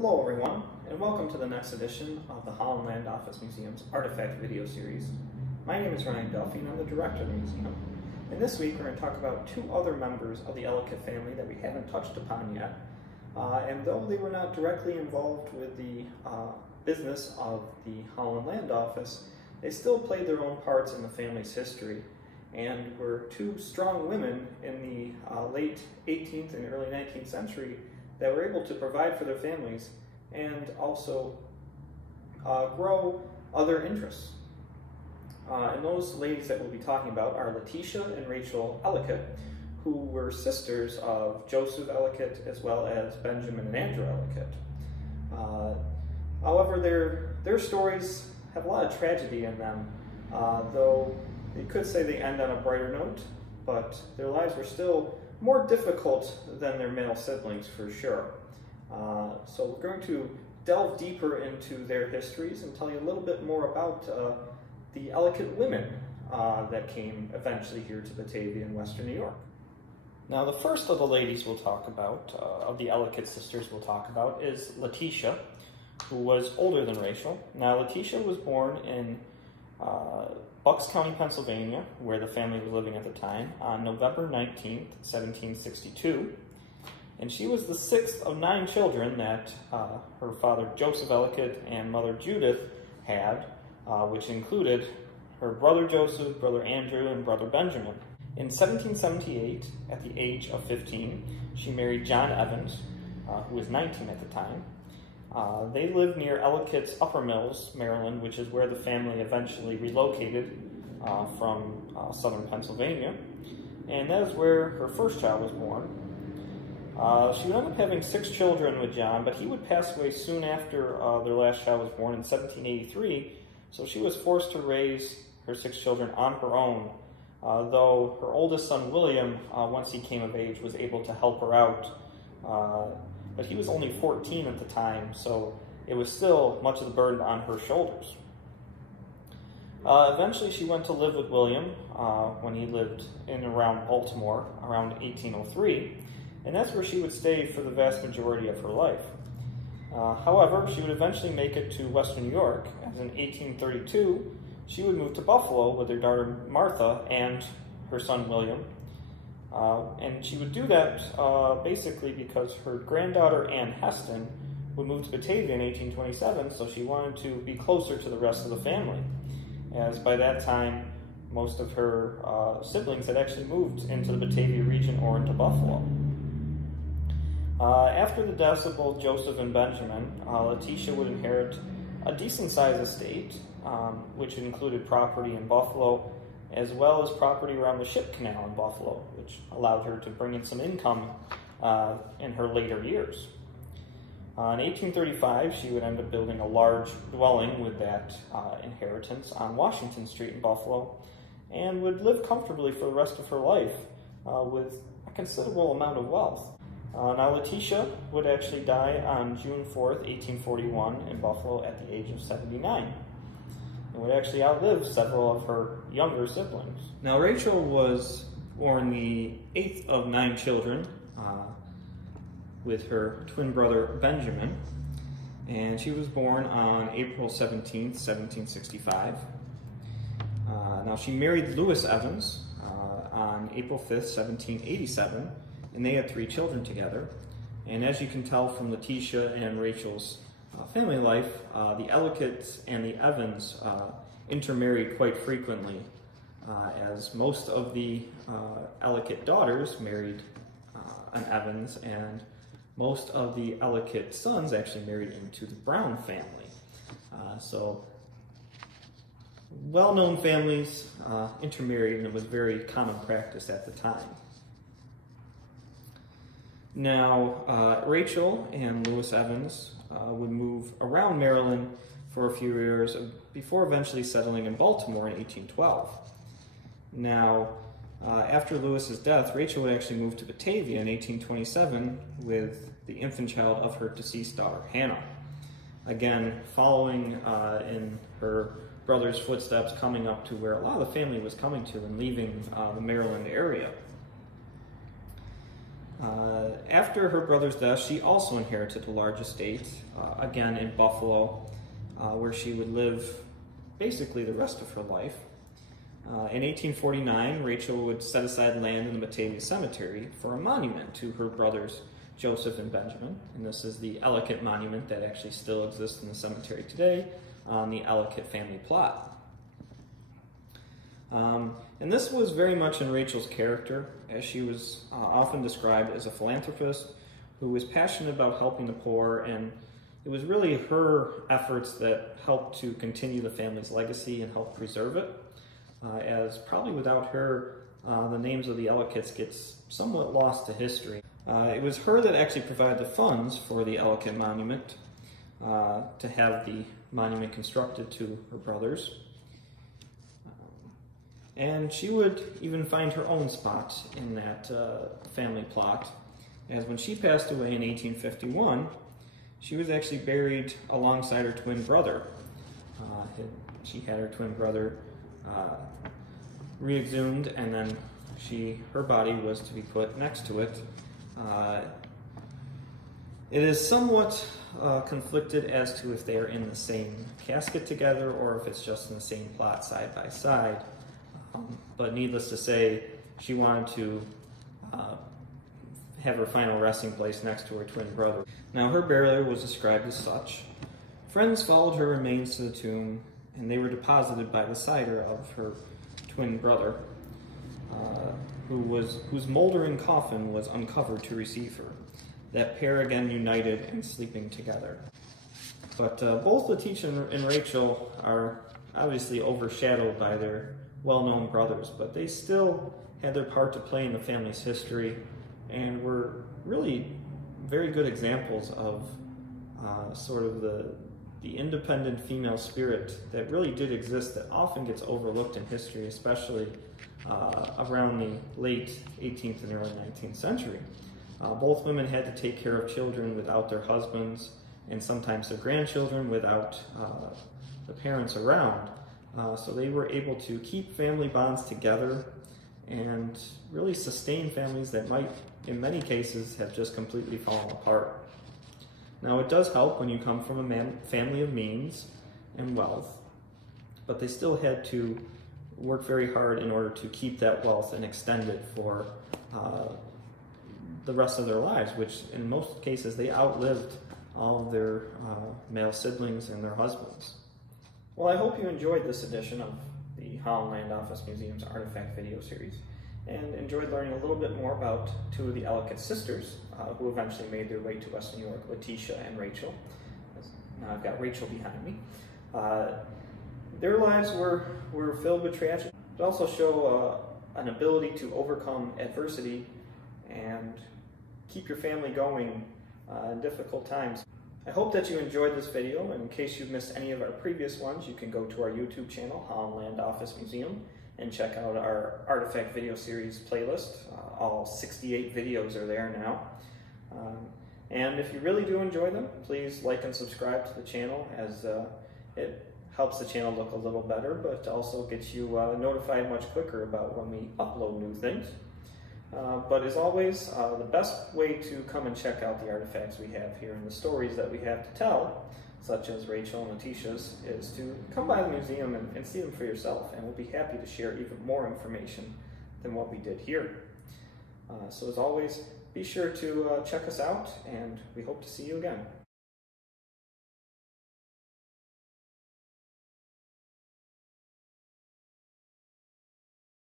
Hello everyone, and welcome to the next edition of the Holland Land Office Museum's Artifact video series. My name is Ryan Duffy and I'm the director of the museum. And this week we're going to talk about two other members of the Ellicott family that we haven't touched upon yet. And though they were not directly involved with the business of the Holland Land Office, they still played their own parts in the family's history and were two strong women in the late 18th and early 19th century that were able to provide for their families and also grow other interests. And those ladies that we'll be talking about are Letitia and Rachel Ellicott, who were sisters of Joseph Ellicott as well as Benjamin and Andrew Ellicott. However, their stories have a lot of tragedy in them, though you could say they end on a brighter note, but their lives were still more difficult than their male siblings for sure. So we're going to delve deeper into their histories and tell you a little bit more about the Ellicott women that came eventually here to Batavia in Western New York. Now the first of the ladies we'll talk about, of the Ellicott sisters we'll talk about, is Letitia, who was older than Rachel. Now Letitia was born in Bucks County, Pennsylvania, where the family was living at the time, on November 19th, 1762. And she was the sixth of 9 children that her father Joseph Ellicott and mother Judith had, which included her brother Joseph, brother Andrew, and brother Benjamin. In 1778, at the age of 15, she married John Evans, who was 19 at the time. They lived near Ellicott's Upper Mills, Maryland, which is where the family eventually relocated from southern Pennsylvania. And that is where her first child was born. She would end up having 6 children with John, but he would pass away soon after their last child was born in 1783, so she was forced to raise her 6 children on her own, though her oldest son, William, once he came of age, was able to help her out. But he was only 14 at the time, so it was still much of the burden on her shoulders. Eventually she went to live with William when he lived in and around Baltimore around 1803, and that's where she would stay for the vast majority of her life. However, she would eventually make it to Western New York, as in 1832 she would move to Buffalo with her daughter Martha and her son William. And she would do that basically because her granddaughter Anne Heston would move to Batavia in 1827, so she wanted to be closer to the rest of the family, as by that time most of her siblings had actually moved into the Batavia region or into Buffalo. After the deaths of both Joseph and Benjamin, Letitia would inherit a decent-sized estate, which included property in Buffalo, as well as property around the ship canal in Buffalo, which allowed her to bring in some income in her later years. In 1835, she would end up building a large dwelling with that inheritance on Washington Street in Buffalo, and would live comfortably for the rest of her life with a considerable amount of wealth. Now Letitia would actually die on June 4th, 1841 in Buffalo at the age of 79. Would actually outlive several of her younger siblings. Now Rachel was born the 8th of 9 children with her twin brother Benjamin, and she was born on April 17th, 1765. Now she married Lewis Evans on April 5th, 1787, and they had 3 children together. And as you can tell from Letitia and Rachel's family life, the Ellicotts and the Evans intermarried quite frequently, as most of the Ellicott daughters married an Evans, and most of the Ellicott sons actually married into the Brown family. So well-known families intermarried, and it was very common practice at the time. Now, Rachel and Lewis Evans would move around Maryland for a few years before eventually settling in Baltimore in 1812. Now, after Lewis's death, Rachel would actually move to Batavia in 1827 with the infant child of her deceased daughter, Hannah. Again, following in her brother's footsteps, coming up to where a lot of the family was coming to and leaving the Maryland area. After her brother's death, she also inherited a large estate, again in Buffalo, where she would live basically the rest of her life. In 1849, Rachel would set aside land in the Batavia Cemetery for a monument to her brothers Joseph and Benjamin, and this is the Ellicott Monument that actually still exists in the cemetery today on the Ellicott family plot. And this was very much in Rachel's character, as she was often described as a philanthropist who was passionate about helping the poor, and it was really her efforts that helped to continue the family's legacy and help preserve it, as probably without her, the names of the Ellicotts gets somewhat lost to history. It was her that actually provided the funds for the Ellicott Monument, to have the monument constructed to her brothers. And she would even find her own spot in that family plot, as when she passed away in 1851, she was actually buried alongside her twin brother. She had her twin brother re-exhumed, and then her body was to be put next to it. It is somewhat conflicted as to if they are in the same casket together or if it's just in the same plot side by side. But needless to say, she wanted to have her final resting place next to her twin brother. Now, her burial was described as such. Friends followed her remains to the tomb, and they were deposited by the side of her twin brother, whose moldering coffin was uncovered to receive her. That pair again united and sleeping together. But both Letitia and Rachel are obviously overshadowed by their well-known brothers, but they still had their part to play in the family's history and were really very good examples of sort of the independent female spirit that really did exist, that often gets overlooked in history, especially around the late 18th and early 19th century. Both women had to take care of children without their husbands, and sometimes their grandchildren without the parents around. So they were able to keep family bonds together and really sustain families that might, in many cases, have just completely fallen apart. Now, it does help when you come from a family of means and wealth, but they still had to work very hard in order to keep that wealth and extend it for the rest of their lives, which in most cases they outlived all of their male siblings and their husbands. Well, I hope you enjoyed this edition of the Holland Land Office Museum's Artifact video series and enjoyed learning a little bit more about two of the Ellicott sisters who eventually made their way to West New York, Letitia and Rachel. Now I've got Rachel behind me. Their lives were filled with tragedy, but also show an ability to overcome adversity and keep your family going in difficult times. I hope that you enjoyed this video, and in case you've missed any of our previous ones, you can go to our YouTube channel, Holland Land Office Museum, and check out our Artifact video series playlist. All 68 videos are there now. And if you really do enjoy them, please like and subscribe to the channel, as it helps the channel look a little better, but also gets you notified much quicker about when we upload new things. But as always, the best way to come and check out the artifacts we have here and the stories that we have to tell, such as Rachel and Letitia's, is to come by the museum and see them for yourself, and we'll be happy to share even more information than what we did here. So as always, be sure to check us out, and we hope to see you again.